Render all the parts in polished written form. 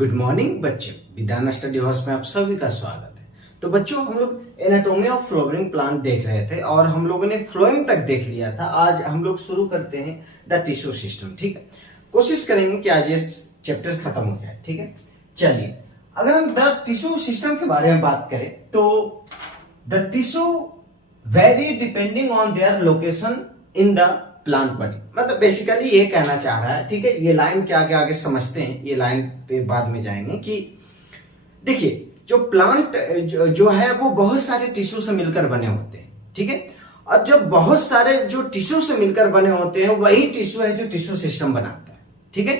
Good morning बच्चों, विधान study house में आप सभी का स्वागत है। तो बच्चों, हम लोग एनाटॉमी ऑफ फ्लोइंग प्लांट देख रहे थे और हम लोगों ने फ्लोइंग तक देख लिया था। आज हम लोग शुरू करते हैं द टिश्यू सिस्टम। ठीक है, कोशिश करेंगे कि आज ये चैप्टर खत्म हो जाए। ठीक है, चलिए, अगर हम द टिश्यू सिस्टम के बारे में बात करें तो the tissue very depending on their location in the plant body. मतलब बेसिकली ये कहना चाह रहा है, ठीक है, ये लाइन के आगे आगे समझते हैं, ये लाइन पे बाद में जाएंगे कि देखिए, जो प्लांट जो है वो बहुत सारे टिश्यू से मिलकर बने होते हैं। ठीक है, और जब बहुत सारे जो टिश्यू से मिलकर बने होते हैं वही टिश्यू है जो टिश्यू सिस्टम बनाता है। ठीक है,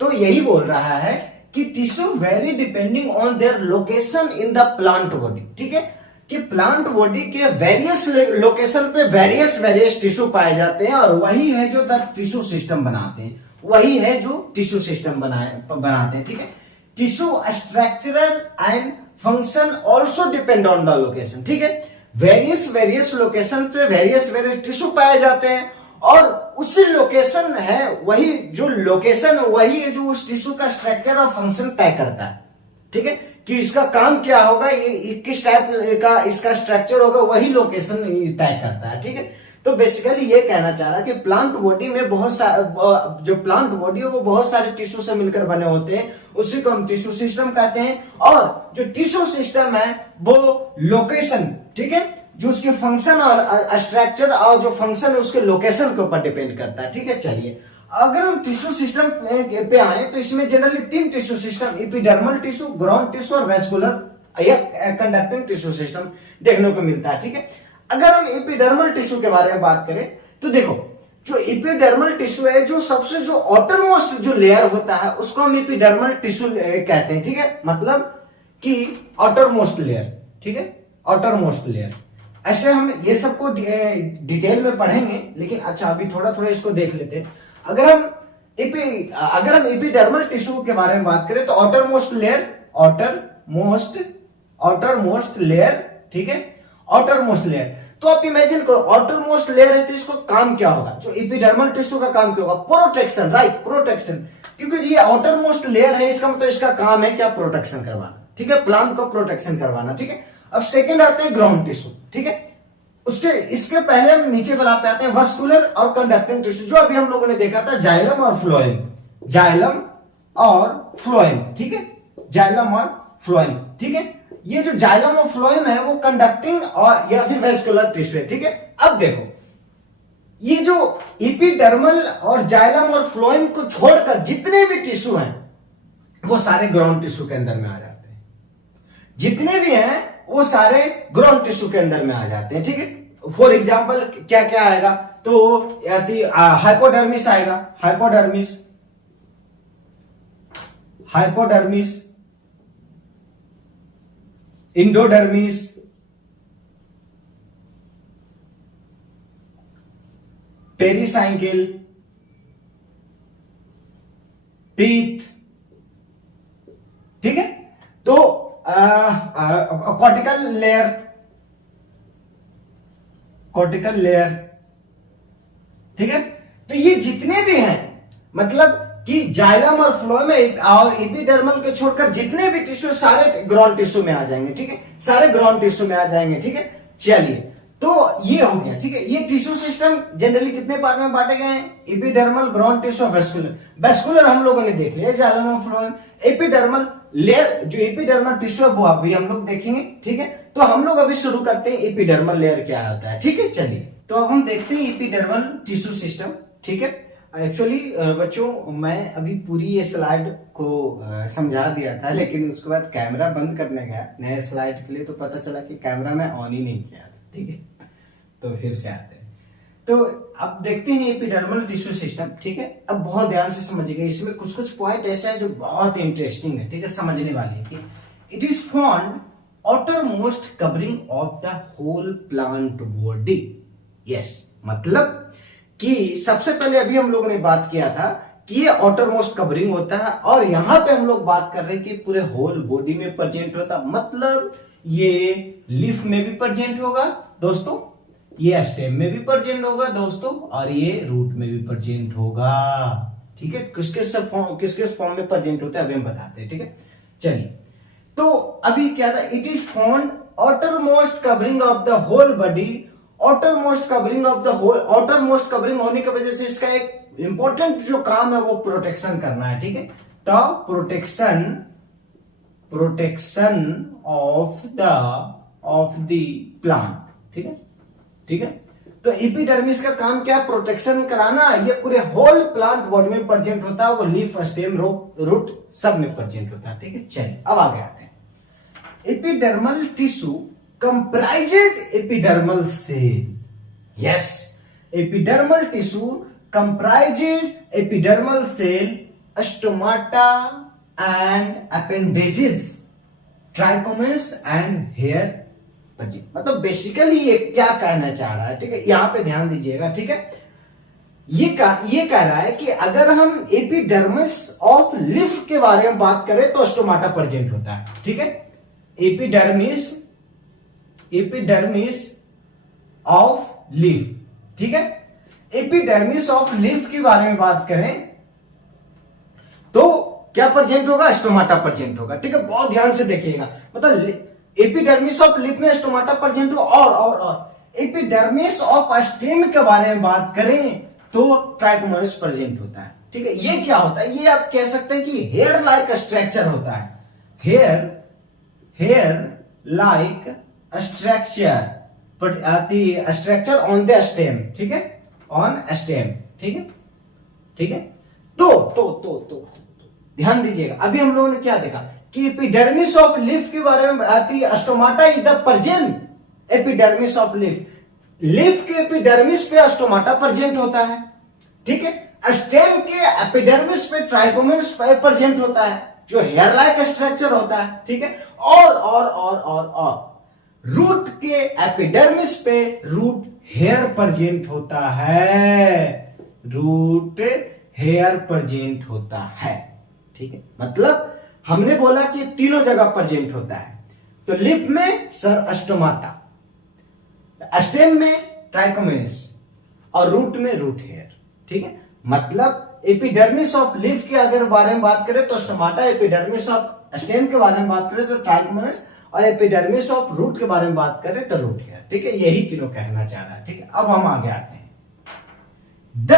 तो यही बोल रहा है कि tissue very depending on their location in the plant body. ठीक है, कि प्लांट बॉडी के वेरियस लोकेशन पे वेरियस टिश्यू पाए जाते हैं और वही है जो द टिश्यू सिस्टम बनाते हैं, वही है जो टिश्यू सिस्टम बनाते हैं। ठीक है, tissue structural and function also depend on the location. ठीक है, वेरियस लोकेशन पे वेरियस टिश्यू पाए जाते हैं और उसी लोकेशन है, वही जो लोकेशन वही है जो उस टिश्यू का स्ट्रक्चर और फंक्शन तय करता है। ठीक है, कि इसका काम क्या होगा, ये किस टाइप का इसका स्ट्रक्चर होगा, वही लोकेशन तय करता है। ठीक है, तो बेसिकली ये कहना चाह रहा है कि प्लांट बॉडी में बहुत सारे जो प्लांट बॉडी है वो बहुत सारे टिश्यू से मिलकर बने होते हैं, उसी को हम टिश्यू सिस्टम कहते हैं। और जो टिश्यू सिस्टम है वो लोकेशन, ठीक है, जो उसके फंक्शन और स्ट्रक्चर और जो फंक्शन है उसके लोकेशन के ऊपर डिपेंड करता है। ठीक है, चलिए, अगर हम टिश्यू सिस्टम पे आए तो इसमें जनरली तीन tissue system, epidermal tissue, ground tissue और वेस्कुलर या कंडक्टिंग टिश्यू सिस्टम देखने को मिलता है। ठीक है, अगर हम एपिडर्मल टिश्यू के बारे में बात करें तो देखो, जो एपिडर्मल टिश्यू है, जो सबसे जो आउटरमोस्ट जो लेयर होता है उसको हम एपिडर्मल टिश्यू कहते हैं। ठीक है, मतलब कि आउटरमोस्ट लेयर। ठीक है, आउटरमोस्ट लेयर। ऐसे हम ये सबको डिटेल में पढ़ेंगे, लेकिन अच्छा अभी थोड़ा थोड़ा इसको देख लेते हैं। अगर हम एपिडर्मल टिश्यू के बारे में बात करें तो आउटरमोस्ट लेयर, ठीक है, आउटरमोस्ट लेयर। तो आप इमेजिन करो, आउटरमोस्ट लेयर है तो इसको काम क्या होगा, जो एपिडर्मल टिश्यू का काम क्या होगा, प्रोटेक्शन, राइट, प्रोटेक्शन। क्योंकि ये आउटरमोस्ट लेयर है, इसका मतलब इसका काम है क्या, प्रोटेक्शन करवाना। ठीक है, प्लांट को प्रोटेक्शन करवाना। ठीक है, अब सेकेंड आते हैं ग्राउंड टिश्यू। ठीक है, इसके पहले हम नीचे वाला पे आते हैं वस्कुलर और कंडक्टिंग टिश्यू, जो अभी हम लोगों ने देखा था, जाइलम और फ्लोएम। ठीक है, जाइलम और फ्लोएम। ठीक है, ये जो जाइलम और फ्लोएम है वो कंडक्टिंग और या फिर वेस्कुलर टिश्यू है। ठीक है, अब देखो, ये जो एपिडर्मल और जाइलम और फ्लोएम को छोड़कर जितने भी टिश्यू हैं वो सारे ग्राउंड टिश्यू के अंदर में आ जाते हैं। जितने भी हैं वो सारे ग्राउंड टिश्यू के अंदर में आ जाते हैं। ठीक है, फॉर एग्जाम्पल क्या क्या आएगा, तो हाइपोडर्मिस आएगा, हाइपोडर्मिस, इंडोडर्मिस, पेरिसाइकिल, टीथ। ठीक है, तो कॉर्टिकल लेयर, ठीक है। तो ये जितने भी हैं, मतलब कि जाइलम और फ्लोएम और एपिडर्मल के छोड़कर जितने भी टिश्यू सारे ग्राउंड टिश्यू में आ जाएंगे। ठीक है, सारे ग्राउंड टिश्यू में आ जाएंगे। ठीक है, चलिए, तो ये हो गया। ठीक है, ये टिश्यू सिस्टम जनरली कितने पार्ट में बांटे गए हैं, एपिडर्मल, ग्राउंड टिश्यू और वेस्कुलर हम लोगों ने देख लिया, जाइलम और फ्लोएम। एपिडर्मल लेयर, जो एपिडर्मल टिश्यू है वो अभी हम लोग देखेंगे। ठीक है, तो हम लोग अभी शुरू करते हैं एपिडर्मल लेयर क्या होता है। ठीक है, चलिए, तो अब हम देखते हैं एपिडर्मल टिश्यू सिस्टम। ठीक है, एक्चुअली बच्चों, मैं अभी पूरी ये स्लाइड को समझा दिया था, लेकिन उसके बाद कैमरा बंद करने गया नए स्लाइड के लिए, तो पता चला कि कैमरा मैं ऑन ही नहीं किया था। ठीक है, तो फिर से आते हैं। तो अब देखते हैं एपिडर्मल टिश्यू सिस्टम। ठीक है, अब बहुत ध्यान से समझिएगा, इसमें कुछ कुछ पॉइंट ऐसे हैं जो बहुत इंटरेस्टिंग है। ठीक है, समझने वाली है कि it is found outermost covering of the whole plant body. Yes, मतलब कि सबसे पहले अभी हम लोगों ने बात किया था कि ये outermost कवरिंग होता है, और यहां पे हम लोग बात कर रहे हैं कि पूरे होल बॉडी में प्रेजेंट होता है। मतलब ये लीफ में भी प्रेजेंट होगा दोस्तों, ये स्टेम में भी प्रेजेंट होगा दोस्तों, और ये रूट में भी प्रेजेंट होगा। ठीक है, किस किस फॉर्म में प्रेजेंट होता है अभी हम बताते हैं। ठीक है, चलिए, तो अभी क्या था, it is found outermost covering of the whole body, outermost covering of the whole, outermost covering होने की वजह से इसका एक इंपॉर्टेंट जो काम है वो प्रोटेक्शन करना है। ठीक है, तो प्रोटेक्शन ऑफ द प्लांट। ठीक है, ठीक है, तो एपिडर्मिस का काम क्या, प्रोटेक्शन कराना। ये पूरे होल प्लांट बॉडी में प्रेजेंट होता है, वो लीफ, स्टेम, रूट सब में प्रेजेंट होता है। ठीक है, चलिए अब आगे आते हैं। Epidermal tissue comprises epidermal cell. Yes, epidermal tissue comprises epidermal cell, stomata and appendages, trichomes and hair. मतलब बेसिकली ये क्या कहना चाह रहा है, ठीक है, यहां पे ध्यान दीजिएगा। ठीक है, ये कह रहा है कि अगर हम एपिडर्मिस ऑफ लीफ के बारे में बात करें तो स्टोमाटा प्रेजेंट होता है। ठीक है, एपिडर्मिस ऑफ लीफ। ठीक है, एपिडर्मिस ऑफ लीफ के बारे में बात करें तो क्या प्रेजेंट होगा, स्टोमाटा प्रेजेंट होगा। ठीक है, बहुत ध्यान से देखिएगा, मतलब एपिडर्मिस ऑफ लीफ में स्टोमाटा प्रेजेंट हो, और एपिडर्मिस ऑफ स्टेम के बारे में बात करें तो ट्राइकोमस प्रेजेंट होता है। ठीक है, ये क्या होता है, ये आप कह सकते हैं कि हेयर लाइक स्ट्रक्चर होता है, hair like structure on the stem. ठीक है, ऑन स्टेम। ठीक है, ठीक है, तो ध्यान दीजिएगा, अभी हम लोगों ने क्या देखा कि एपिडर्मिस ऑफ लीफ के बारे में आती है, stomata is the present epidermis of leaf. Leaf के एपिडर्मिस पे स्टोमाटा प्रेजेंट होता है। ठीक है, स्टेम के एपिडर्मिस पे ट्राइकोमस प्रेजेंट होता है, जो हेयर लाइक स्ट्रक्चर होता है। ठीक है, और रूट के एपिडर्मिस पे रूट हेयर प्रेजेंट होता है, रूट हेयर प्रेजेंट होता है। ठीक है, मतलब हमने बोला कि तीनों जगह प्रेजेंट होता है, तो लिप में सर स्टोमाटा, स्टेम में ट्राइकोमस और रूट में रूट हेयर। ठीक है, मतलब एपिडर्मिस ऑफ लीफ के अगर बारे में बात करें तो स्टोमाटा, एपिडर्मिस ऑफ स्टेम के बारे में बात करें तो ट्राइकोमस, और एपिडर्मिस ऑफ रूट के बारे में बात करें तो रूट हेयर। ठीक है, यही तीनों कहना चाह रहा है। ठीक है, अब हम आगे आते हैं। The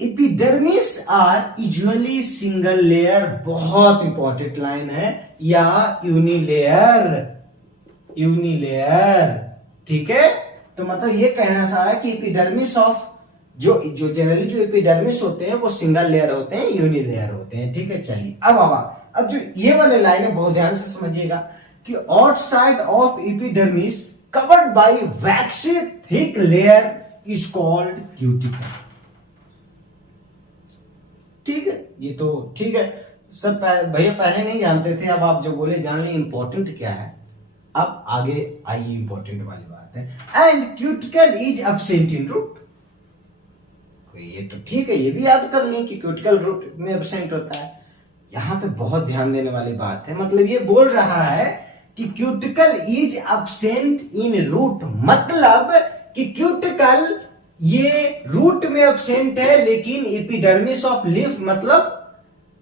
epidermis are usually single layer, बहुत इंपॉर्टेंट लाइन है, या यूनिलेयर। ठीक है, तो मतलब ये कहना चाह रहा है कि एपिडर्मिस ऑफ जो जनरली जो एपिडर्मिस होते हैं वो सिंगल लेयर होते हैं, यूनिलेयर होते हैं। ठीक है, चलिए अब जो ये वाले लाइन है बहुत ध्यान से समझिएगा कि outside of epidermis covered by vaccine thick layer is called cuticle. ठीक है, ये तो ठीक है, सब भैया पहले नहीं जानते थे, अब आप जो बोले जान लें इंपॉर्टेंट क्या है। अब आगे आइए इंपॉर्टेंट वाली बात है, and cuticle is absent in root. ये तो ठीक है, ये भी याद कर लें कि क्यूटिकल रूट में एब्सेंट होता है। यहां पे बहुत ध्यान देने वाली बात है, मतलब ये बोल रहा है कि cuticle is absent in root, मतलब कि क्यूटिकल ये रूट में एब्सेंट है, लेकिन एपिडर्मिस ऑफ लीफ मतलब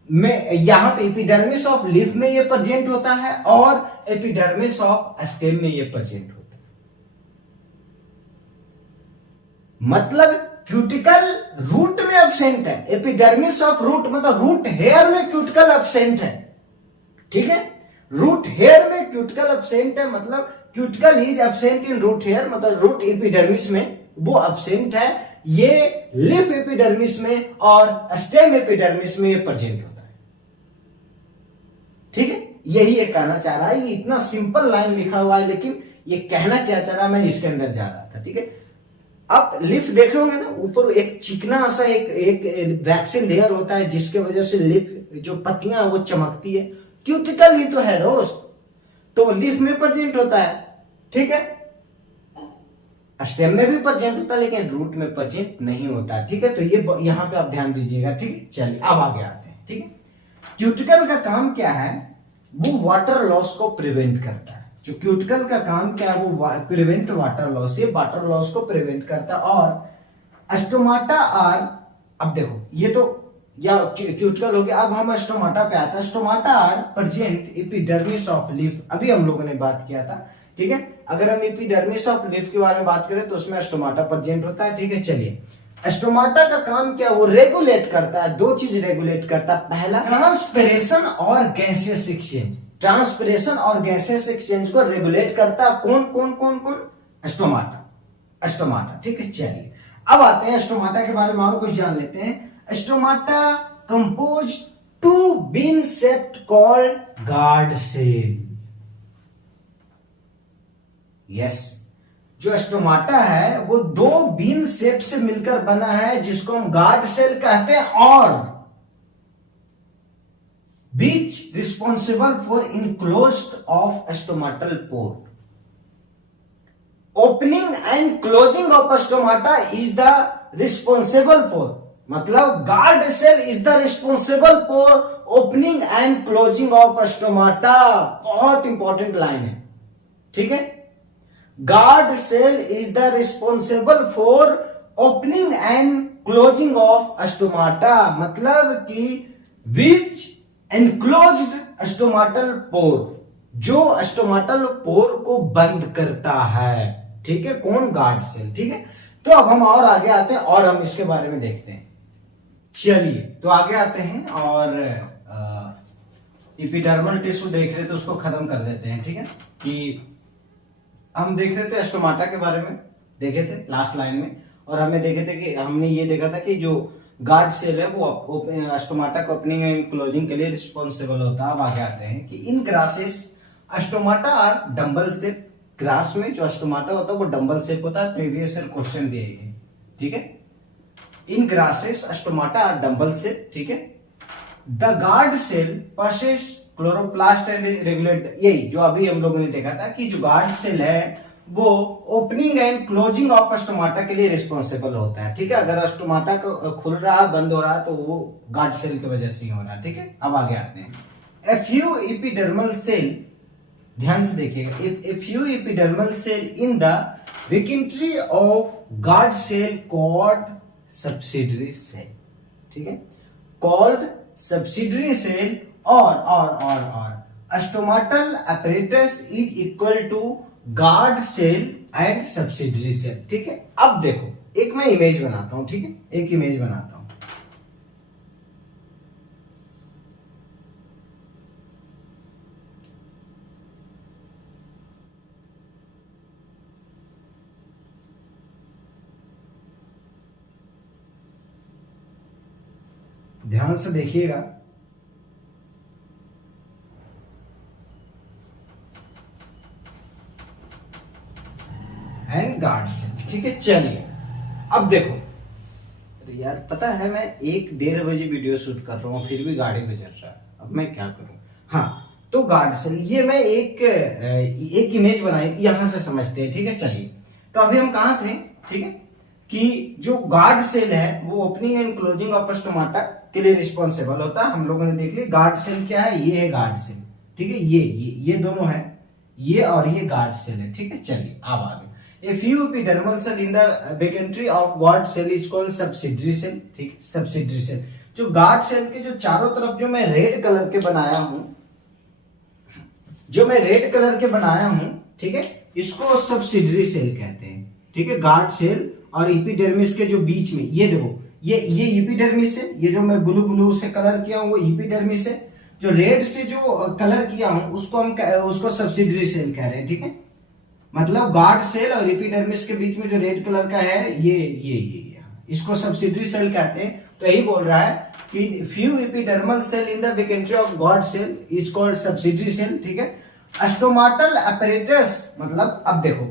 में यहां पे एपिडर्मिस ऑफ लीफ में ये प्रेजेंट होता है और एपिडर्मिस ऑफ स्टेम में ये प्रेजेंट होता है। मतलब क्यूटिकल रूट में एब्सेंट है, एपिडर्मिस ऑफ रूट मतलब रूट हेयर में क्यूटिकल एब्सेंट है। ठीक है, रूट हेयर में क्यूटिकल एब्सेंट है, मतलब cuticle is absent in root hair, मतलब रूट एपिडर्मिस में वो एब्सेंट है, ये लिफ एपिडर्मिस में और स्टेम एपिडर्मिस में ये प्रेजेंट होता है। ठीक है, यही ये कहना चाह रहा है। ये इतना सिंपल लाइन लिखा हुआ है, लेकिन ये कहना क्या चाह रहा है मैं इसके अंदर जा रहा था। ठीक है, आप लिफ देखे होंगे ना, ऊपर एक चिकना सा एक वैक्सीन लेयर होता है जिसके वजह से लिफ जो पत्तियां वो चमकती है, क्यूटिकल ही तो है दोस्त, तो लिफ में प्रेजेंट होता है। ठीक है, स्टेम में भी प्रेजेंट होता है लेकिन रूट में प्रेजेंट नहीं होता। ठीक है, तो ये यहां पे आप ध्यान दीजिएगा। ठीक है, चलिए अब आगे आते हैं। ठीक है, क्यूटिकल का काम क्या है, वो वाटर लॉस को प्रिवेंट करता है। जो क्यूटिकल का काम क्या है, वो प्रिवेंट वाटर लॉस, ये वाटर लॉस को प्रिवेंट करता है। और स्टोमाटा आर, अब देखो ये तो या क्यूटिकल हो गया। अब हम स्टोमाटा पे आते हैं। Stomata are present epidermis of leaf, अभी हम लोगों ने बात किया था, ठीक है। अगर हम एपिडर्मिस ऑफ लीफ के बारे में बात करें तो उसमें स्टोमाटा प्रेजेंट होता है, ठीक है। चलिए स्टोमाटा का काम क्या, वो रेगुलेट करता है, दो चीज रेगुलेट करता है। पहला ट्रांसपिरेशन और गैसियस एक्सचेंज, ट्रांसपिरेशन और गैसियस एक्सचेंज को रेगुलेट करता है कौन कौन कौन कौन, स्टोमाटा, स्टोमाटा, ठीक है। चलिए अब आते हैं स्टोमाटा के बारे में और कुछ जान लेते हैं। Stomata compose two bean shaped called guard cell. Yes, जो स्टोमाटा है वो दो बीन शेप से मिलकर बना है जिसको हम गार्ड सेल कहते हैं, और बीच responsible for enclosed of stomatal pore. Opening and closing of stomata is the responsible for, मतलब guard cell is the responsible for opening and closing of stomata. बहुत इंपॉर्टेंट लाइन है, ठीक है। Guard cell is the responsible for opening and closing of stomata, मतलब कि विच enclosed stomatal पोर, जो stomatal पोर को बंद करता है, ठीक है, कौन, गार्ड सेल, ठीक है। तो अब हम और आगे आते हैं और हम इसके बारे में देखते हैं। चलिए तो आगे आते हैं और एपिडर्मल टिश्यू देख रहे थे, उसको खत्म कर देते हैं, ठीक है। कि हम देख रहे थे स्टोमाटा के बारे में, देखे थे लास्ट लाइन में, और हमें देखे थे कि हमने ये देखा था कि जो गार्ड सेल है वो स्टोमाटा को ओपनिंग एंड क्लोजिंग के लिए रिस्पॉन्सिबल होता है। अब आगे आते हैं कि in grasses stomata are dumbbell shape, grass में जो स्टोमाटा होता है वो डंबल शेप होता है। प्रीवियस ईयर क्वेश्चन दिए है, ठीक है। In grasses stomata are dumbbell shape, ठीक है। The guard cell possess chloroplast and regulate, यही जो अभी हम लोगों ने देखा था कि जो गार्ड सेल है वो opening and closing of stomata के लिए रिस्पॉन्सिबल होता है, ठीक है। अगर स्टोमाटा खुल रहा है, बंद हो रहा है, तो वो गार्ड सेल की वजह से ही हो रहा है, ठीक है। अब आगे आते हैं। ए फ्यू एपिडर्मल सेल, ध्यान से देखिएगा, a few epidermal cell in the vicinity of guard cell called subsidiary cell, ठीक है, कॉल्ड सब्सिडरी सेल। और stomatal apparatus is equal to guard cell and subsidiary cell, ठीक है। अब देखो एक मैं इमेज बनाता हूं, ठीक है, एक इमेज बनाता हूं। ध्यान से देखिएगा, एंड गार्ड सेल, ठीक है। चलिए अब देखो, अरे यार पता है मैं 1-1:30 बजे वीडियो शूट कर रहा हूँ, फिर भी गाड़ी गुजर रहा है, अब मैं क्या करूं। हाँ, तो गार्ड सेल, ये मैं एक इमेज बनाई, यहां से समझते हैं, ठीक है। चलिए तो अभी हम कहां थे, ठीक है, कि जो गार्ड सेल है वो opening and closing of stomata के लिए रिस्पॉन्सिबल होता है। हम लोगों ने देख लिया गार्ड सेल क्या है, ये है गार्ड सेल, ठीक है। ये दोनों है, ये और ये गार्ड सेल है, ठीक है। चलिए अब आगे, A few epidermal cell in the vagantry of guard cell is called subsidiary cell, ठीक, सब्सिडरी सेल। जो गार्ड सेल के जो चारों तरफ जो मैं रेड कलर के बनाया हूं, ठीक है, इसको सब्सिडरी सेल कहते हैं, ठीक है। गार्ड सेल और एपिडर्मिस के जो बीच में, ये देखो, ये एपिडर्मिस है, ये जो मैं ब्लू से कलर किया हूं वो एपिडर्मिस है। जो रेड से जो कलर किया हूं उसको सब्सिडरी सेल कह रहे हैं, ठीक है। मतलब गार्ड सेल और एपिडर्मिस के बीच में जो रेड कलर का है ये इसको सब्सिडरी सेल कहते हैं। तो यही बोल रहा है कि few epidermal cell in the vicinity of guard cell is called subsidiary cell, ठीक है। स्टोमाटल apparatus, मतलब अब देखो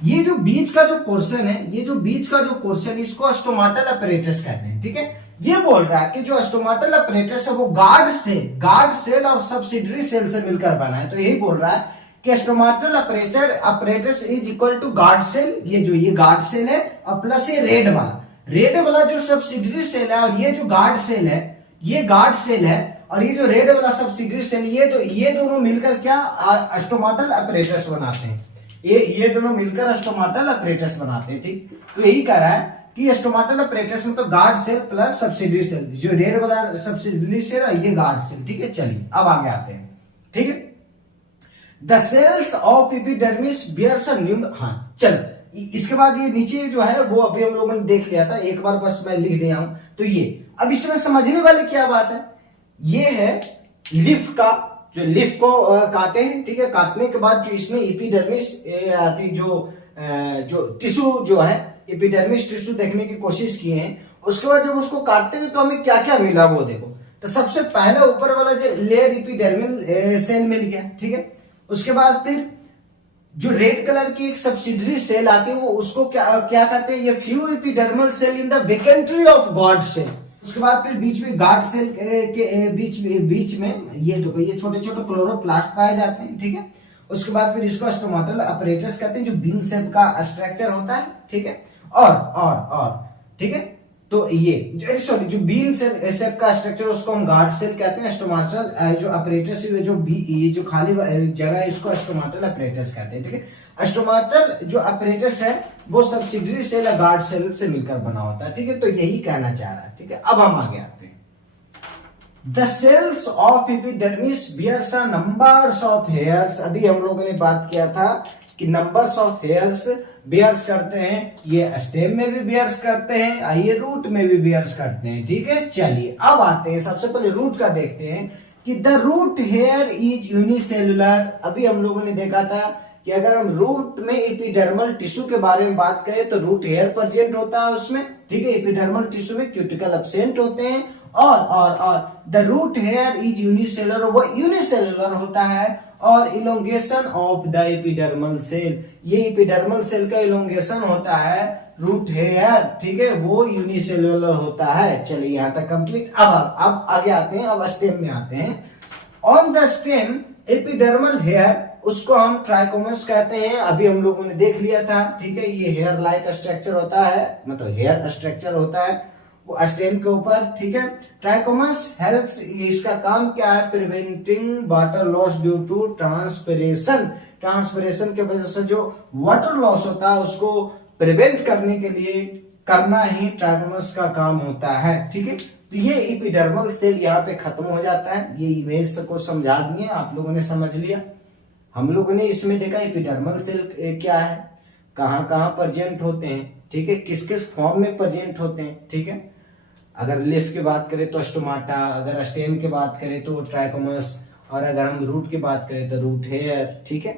ये जो बीच का जो पोर्शन है, इसको स्टोमाटल apparatus कहते हैं, ठीक है। ये बोल रहा है कि जो स्टोमाटल apparatus है वो गार्ड सेल और सब्सिडरी सेल से मिलकर बना है। तो यही बोल रहा है कि stomatal apparatus is equal to guard cell, ये गार्ड सेल है, और प्लस ये रेड वाला जो सब्सिडरी सेल है, और ये जो गार्ड सेल है, ये गार्ड सेल है, और ये जो रेड वाला सब्सिडरी सेल, ये दोनों मिलकर क्या स्टोमाटल apparatus बनाते हैं। ये दोनों मिलकर स्टोमाटल apparatus बनाते हैं, ठीक। तो यही कह रहा है कि स्टोमाटल अपरेटस में तो guard cell plus subsidiary cell, जो रेड वाला सब्सिडरी सेल है ये गार्ड सेल, ठीक है। चलिए अब आगे आते हैं, ठीक है। The cells of epidermis bears हाँ चलो, इसके बाद ये नीचे जो है वो अभी हम लोगों ने देख लिया था, एक बार बस मैं लिख दिया हूं। तो ये अब इसमें समझने वाले क्या बात है, ये है लिफ का, जो लिफ को काटे हैं, ठीक है। काटने के बाद जो इसमें एपिडर्मिस आती, जो टिश्यू जो है एपिडर्मिस टिश्यू देखने की कोशिश किए हैं। उसके बाद जब उसको काटते हैं तो हमें क्या क्या मिला वो देखो। तो सबसे पहले ऊपर वाला जो लेयर एपिडर्मिल सेल मिल गया, ठीक है। उसके बाद फिर जो रेड कलर की एक सब्सिडरी सेल आती है वो उसको क्या कहते हैं, ये few epidermal cell in the vicinity of guard cell. उसके बाद फिर बीच में गार्ड सेल के बीच में ये देखो ये छोटे छोटे क्लोरोप्लास्ट पाए जाते हैं, ठीक है। उसके बाद फिर इसको स्टोमाटल अपरेटस कहते हैं, जो बीन शेप का स्ट्रक्चर होता है, ठीक है। और ठीक है, तो ये सॉरी जो बीन शेप का स्ट्रक्चर उसको हम गार्ड सेल कहते हैं। स्टोमाटल जो अपरेटस ये जो खाली जगह है इसको स्टोमाटल अपरेटस कहते हैं, ठीक है। स्टोमाटल जो अपरेटस है वो सब्सिडरी सेल या गार्ड सेल से मिलकर बना होता है, ठीक है। तो यही कहना चाह रहा है, ठीक है। अब हम आगे आते हैं। The cells of epidermis bears numbers of hairs. अभी हम लोगों ने बात किया था कि नंबर्स ऑफ हेयर्स बियर्स करते हैं, ये स्टेम में भी बियर्स करते हैं, ये रूट में भी बियर्स करते हैं, ठीक है। चलिए अब आते हैं, सबसे पहले रूट का देखते हैं कि the root hair is unicellular. अभी हम लोगों ने देखा था कि अगर हम रूट में एपिडर्मल टिश्यू के बारे में बात करें तो रूट हेयर प्रेजेंट होता है उसमें, ठीक है। एपिडर्मल टिश्यू में क्यूटिकल एब्सेंट होते हैं। और the root hair is unicellular, वो यूनिसेलुलर होता है। और elongation of the epidermal cell, ये एपिडर्मल सेल का इलोंगेशन होता है रूट हेयर, ठीक है, वो यूनिसेलुलर होता है। चलिए यहां तक कंप्लीट। अब आगे आते हैं, अब स्टेम में आते हैं। On the stem epidermal hair, उसको हम ट्राइकोमस कहते हैं, अभी हम लोगों ने देख लिया था, ठीक है। ये हेयर लाइक स्ट्रक्चर होता है, मतलब हेयर स्ट्रक्चर होता है वो स्टेम के ऊपर, ठीक है। ट्राइकोमस हेल्प्स, इसका काम क्या है, preventing water loss due to transpiration. Transpiration के वजह से जो वाटर लॉस होता है उसको प्रिवेंट करने के लिए करना ही ट्राइकोमस का काम होता है, ठीक है। तो ये एपिडर्मल सेल यहाँ पे खत्म हो जाता है। ये इमेज को समझा दिए, आप लोगों ने समझ लिया। हम लोगों ने इसमें देखा एपिडर्मल सेल क्या है, कहां कहां प्रेजेंट होते हैं, ठीक है, किस किस फॉर्म में प्रेजेंट होते हैं, ठीक है। अगर लिफ की बात करें तो स्टोमाटा, अगर स्टेम की बात करें तो ट्राइकोमस, और अगर हम रूट की बात करें तो रूट हेयर, ठीक है।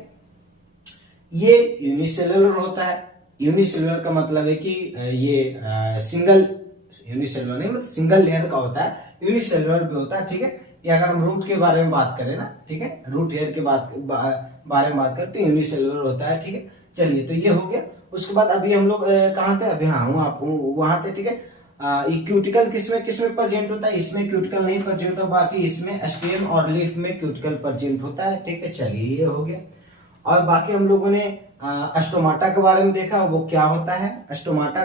ये यूनिसेलुलर होता है। यूनिसेलुलर का मतलब है कि ये सिंगल, यूनिसेलुलर नहीं मतलब सिंगल लेयर का होता है, यूनिसेलुलर भी होता है, ठीक है। या अगर हम रूट के बारे में बात करें ना, ठीक है, रूट हेयर के बारे में बात करें तो यूनिसेलुलर होता है, ठीक है। चलिए तो ये हो गया। उसके बाद अभी हम लोग कहाँ थे, अभी हाँ वहां थे, ठीक है। ये क्यूटिकल किसमें प्रेजेंट होता है, इसमें क्यूटिकल नहीं प्रेजेंट होता, बाकी इसमें स्टेम और लीफ में क्यूटिकल प्रेजेंट होता है, ठीक है। चलिए ये हो गया। और बाकी हम लोगों ने स्टोमाटा के बारे में देखा, वो क्या होता है। स्टोमाटा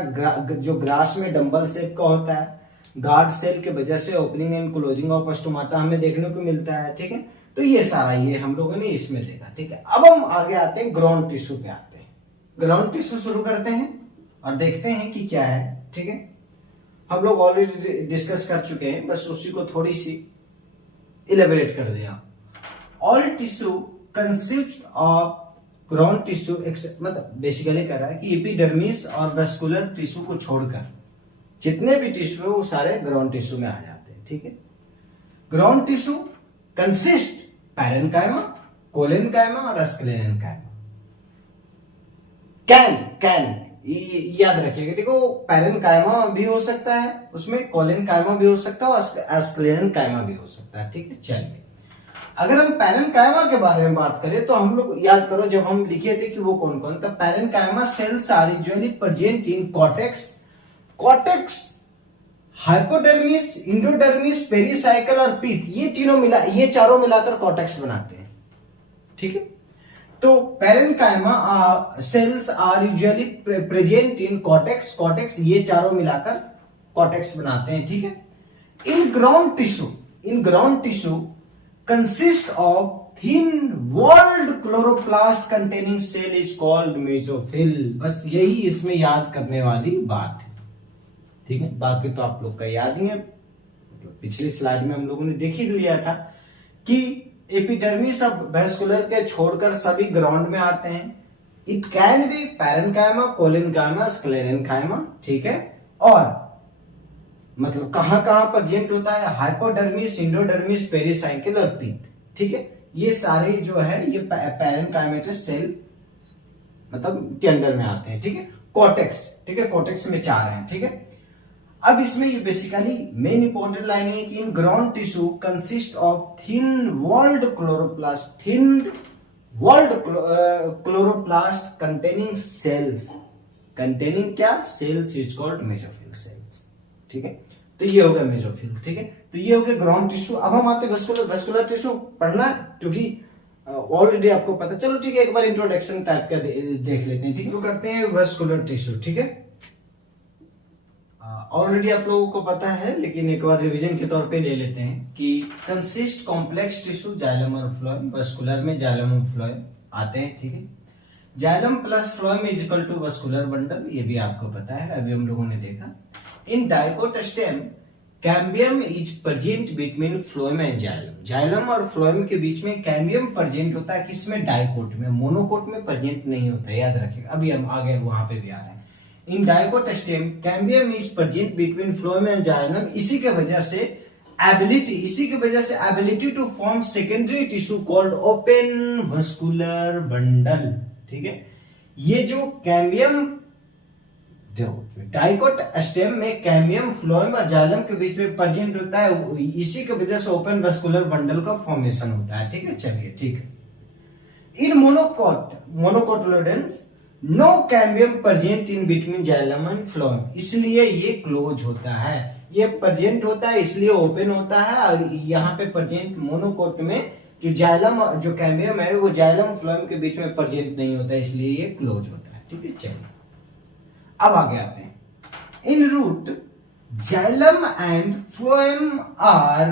जो ग्रास में डंबल शेप का होता है, गार्ड सेल के वजह से opening and closing of stomata हमें देखने को मिलता है, ठीक है। तो ये सारा ये हम लोगों ने इसमें देखा, ठीक है। अब हम आगे आते हैं ग्राउंड टिश्यू पे आते हैं। ग्राउंड टिश्यू शुरू करते हैं और देखते हैं कि क्या है, ठीक है। हम लोग ऑलरेडी डिस्कस कर चुके हैं, बस उसी को थोड़ी सी इलेबोरेट कर दिया। All tissue consist of ground tissue, मतलब बेसिकली कह रहा है कि एपिडर्मिस और वेस्कुलर टिश्यू को छोड़कर जितने भी टिश्यू है वो सारे ग्राउंड टिश्यू में आ जाते हैं, ठीक है। Ground tissue consist parenchyma, collenchyma और स्क्लेरेनकाइमा। कैन याद रखिएगा, देखो पैरेन्काइमा भी हो सकता है, उसमें कोलेनकाइमा भी हो सकता है और स्क्लेरेनकाइमा भी हो सकता है, ठीक है। चलिए अगर हम पैरेन्काइमा के बारे में बात करें तो हम लोग याद करो जब हम लिखे थे कि वो कौन कौन था। Parenchyma cells are usually present in cortex, hypodermis, endodermis, pericycle और पीथ, ये चारों मिलाकर कॉर्टेक्स बनाते हैं, ठीक है। तो parenchyma cells are usually present in cortex, ये चारों मिलाकर कॉर्टेक्स बनाते हैं, ठीक है। In ground tissue consist of thin walled chloroplast containing cell is called mesophyll। बस यही इसमें याद करने वाली बात है, ठीक है, बाकी तो आप लोग का याद ही है, मतलब पिछली स्लाइड में हम लोगों ने देख ही लिया था कि एपिडर्मिस अब वेस्कुलर के छोड़कर सभी ग्राउंड में आते हैं। It can be parenchyma, collenchyma, sclerenchyma, ठीक है। और मतलब कहां कहां प्रेजेंट होता है, हाइपोडर्मिस, इंडोडर्मिस, पेरिसाइकिल और पीत, ठीक है। ये सारे जो है ये पैरेन्काइमेटस सेल मतलब के अंडर में आते हैं, ठीक है। कॉर्टेक्स, ठीक है, कॉर्टेक्स में 4 हैं, ठीक है। अब इसमें ये बेसिकली मेन इंपॉर्टेंट लाइन है कि in ground tissue consist of thin walled chloroplast, thin walled chloroplast containing cells, containing क्या, cells is called mesophyll cells, ठीक है। तो ये हो गया मेसोफिल, ठीक है। तो ये हो गया ग्राउंड टिश्यू। अब हम आते हैं वेस्कुलर टिश्यू पढ़ना, क्योंकि ऑलरेडी आपको पता, चलो ठीक है, एक बार इंट्रोडक्शन टाइप का देख लेते हैं, ठीक है। तो करते हैं वेस्कुलर टिश्यू, ठीक है। ऑलरेडी आप लोगों को पता है, लेकिन एक बार रिवीजन के तौर पे ले लेते हैं कि कंसिस्ट कॉम्प्लेक्स टिश्यू, जाइलम और फ्लोएम। वेस्कुलर में जाइलम और फ्लोएम आते हैं, ठीक है। Xylem plus phloem is equal to vascular bundle, ये भी आपको पता है, अभी हम लोगों ने देखा। इन dicot stem cambium is present between phloem and xylem, xylem और फ्लोएम के बीच में कैम्बियम प्रेजेंट होता है, किसमें, डाइकोट में, मोनोकोट में प्रेजेंट नहीं होता, याद रखिएगा, अभी हम आगे वहां पे भी आ रहे हैं। In dicot stem cambium is present between phloem and xylem, इसी के वजह से ability to form secondary tissue called open vascular bundle, ठीक है। ये जो कैम्बियम, देखो डाइकोट स्टेम में कैम्बियम फ्लोएम और जाइलम के बीच में प्रेजेंट होता है, इसी की वजह से ओपन वेस्कुलर बंडल का फॉर्मेशन होता है, ठीक है। चलिए, ठीक है। In monocotyledons no cambium present in between xylem and phloem, इसलिए ये क्लोज होता है, ये प्रेजेंट होता है इसलिए ओपन होता है, और यहाँ पे प्रेजेंट मोनोकोट में जो जाइलम, जो कैम्बियम है वो जाइलम फ्लोएम के बीच में प्रेजेंट नहीं होता, इसलिए ये क्लोज होता है, ठीक है। चलिए अब आगे आते हैं। In root xylem and phloem are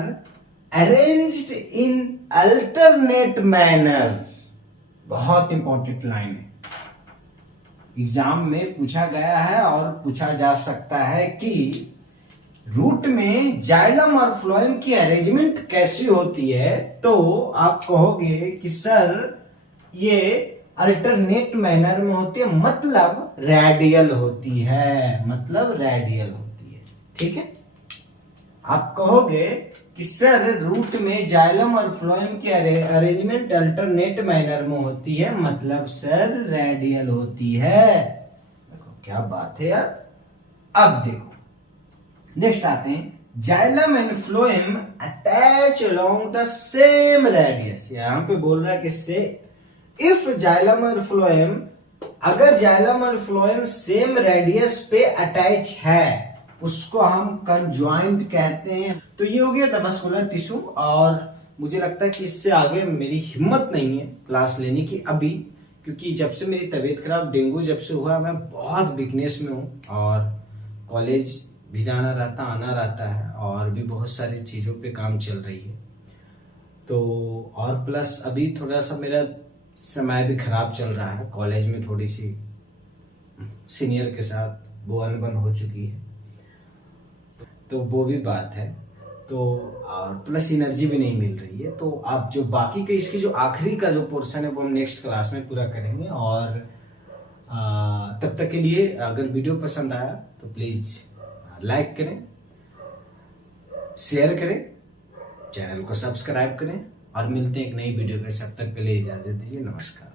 arranged in alternate manner, बहुत इंपॉर्टेंट लाइन है, एग्जाम में पूछा गया है और पूछा जा सकता है कि रूट में जाइलम और फ्लोएम की अरेंजमेंट कैसी होती है, तो आप कहोगे कि सर ये अल्टरनेट मैनर में होती है, मतलब रेडियल होती है, मतलब रेडियल होती है, ठीक है। आप कहोगे कि सर रूट में जाइलम और फ्लोएम की अरेंजमेंट अल्टरनेट मैनर में होती है, मतलब सर रेडियल होती है। देखो क्या बात है यार। अब देखो नेक्स्ट आते हैं, xylem and phloem attach along the same radius, यहां पे बोल रहा है कि से इफ जाइलम और फ्लोएम, अगर जाइलम और फ्लोएम सेम रेडियस पे अटैच है उसको हम कंजॉइंट कहते हैं। तो ये हो गया द वेस्कुलर टिश्यू, और मुझे लगता है कि इससे आगे मेरी हिम्मत नहीं है क्लास लेने की अभी, क्योंकि जब से मेरी तबीयत खराब, डेंगू जब से हुआ, मैं बहुत वीकनेस में हूँ, और कॉलेज भी जाना रहता, आना रहता है, और भी बहुत सारी चीजों पे काम चल रही है। तो और प्लस अभी थोड़ा सा मेरा समय भी खराब चल रहा है, कॉलेज में थोड़ी सी सीनियर के साथ वो अनबन हो चुकी है, तो वो भी बात है। तो और प्लस एनर्जी भी नहीं मिल रही है। तो आप जो बाकी के इसकी जो आखिरी का जो पोर्शन है वो हम नेक्स्ट क्लास में पूरा करेंगे। और तब तक के लिए अगर वीडियो पसंद आया तो प्लीज लाइक करें, शेयर करें, चैनल को सब्सक्राइब करें, और मिलते हैं एक नई वीडियो के साथ। तब तक के लिए इजाजत दीजिए, नमस्कार।